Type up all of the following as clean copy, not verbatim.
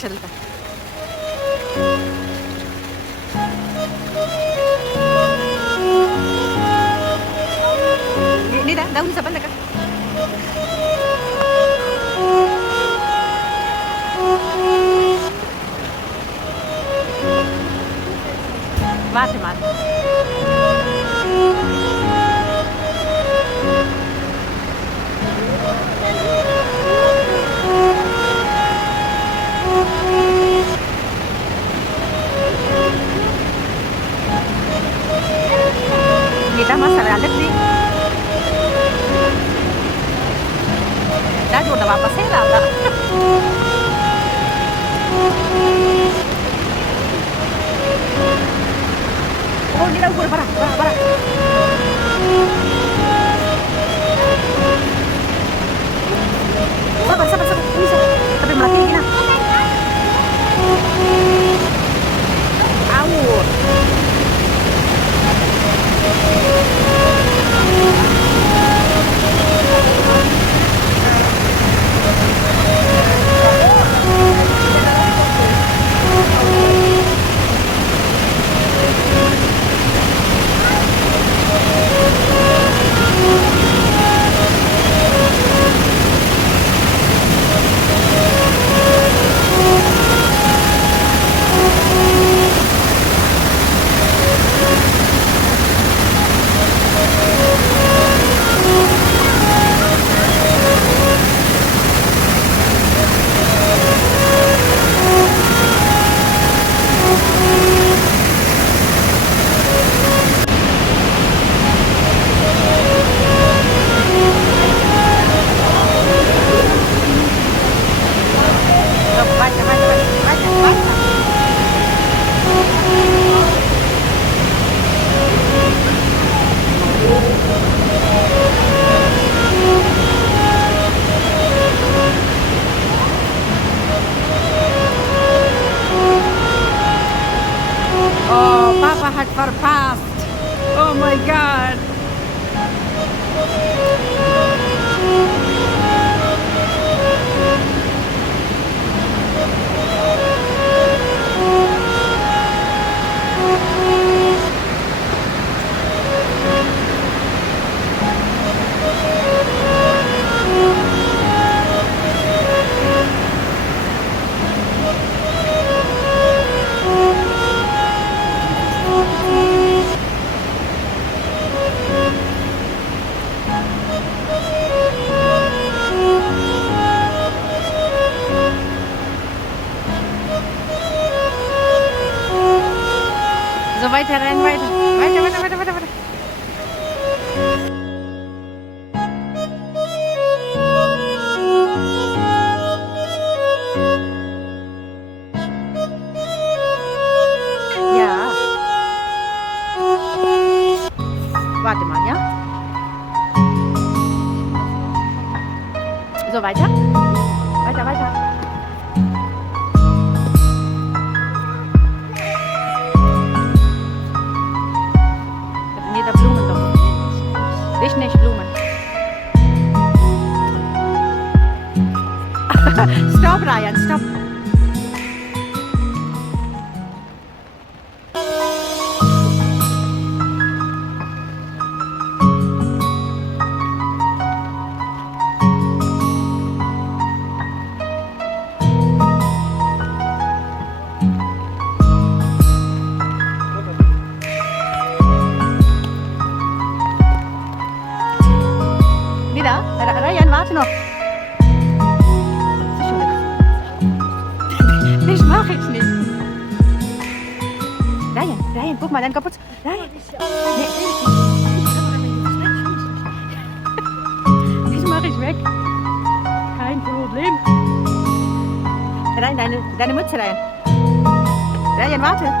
Tasche dito. Nida, daun sa banda ka. Warte mal. Kita masalah nih. Dah udah apa sih lah. Oh, ini dah ukur parah. Sabar. Bisa. Tapi melatih gini. Awur. Oh, Papa hat verpasst. Oh my God. So, weiter rein, weiter. Ja. Warte mal, ja? So, weiter. Weiter. Blumen doch. Ich nicht Blumen. Stop, Ryan, stop. Ryan, warte noch. Das mach ich nicht. Ryan, guck mal, dein kaputt. Ryan. Nee. Das mache ich weg. Kein Problem. Ryan, deine Mütze, Ryan. Ryan, warte.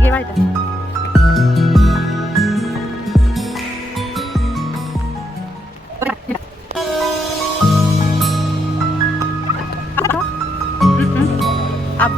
Geh weiter. Ab.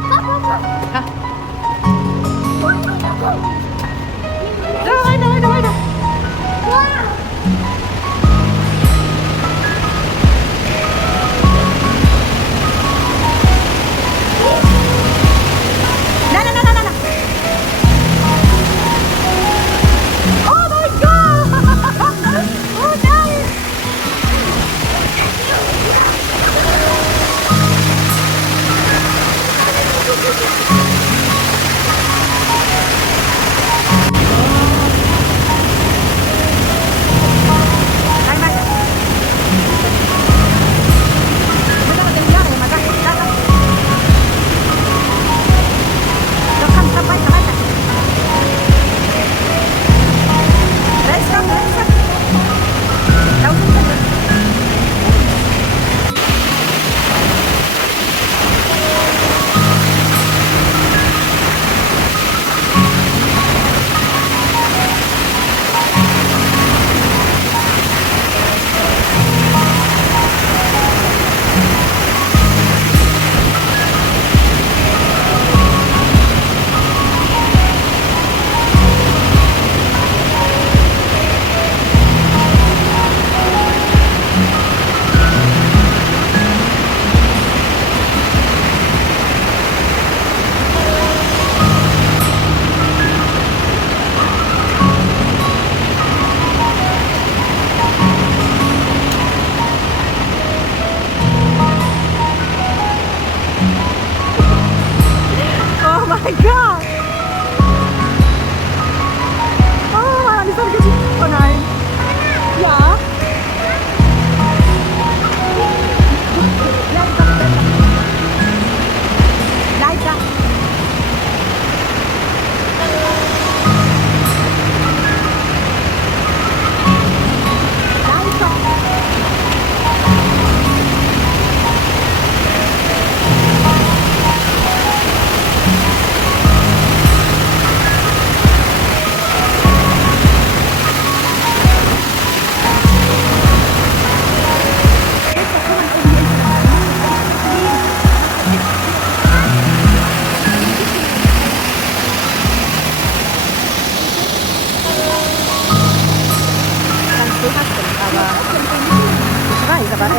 aber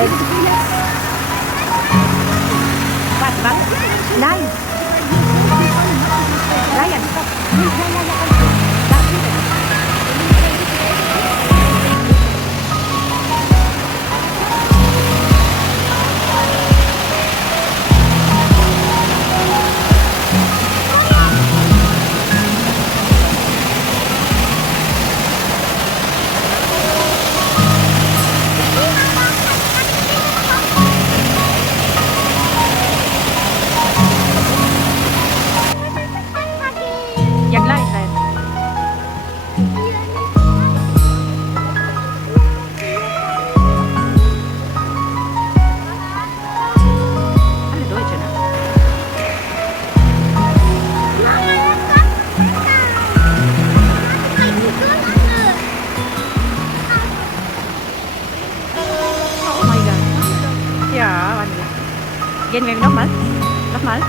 warte, warte. Nein. Ryan, stopp. Ja, ja, ja, alles gut. Da, bitte. Ja, gleich, Ryan. Alle Deutsche, ne? Oh mein Gott. Ja, warte. Gehen wir nochmal? Nochmal?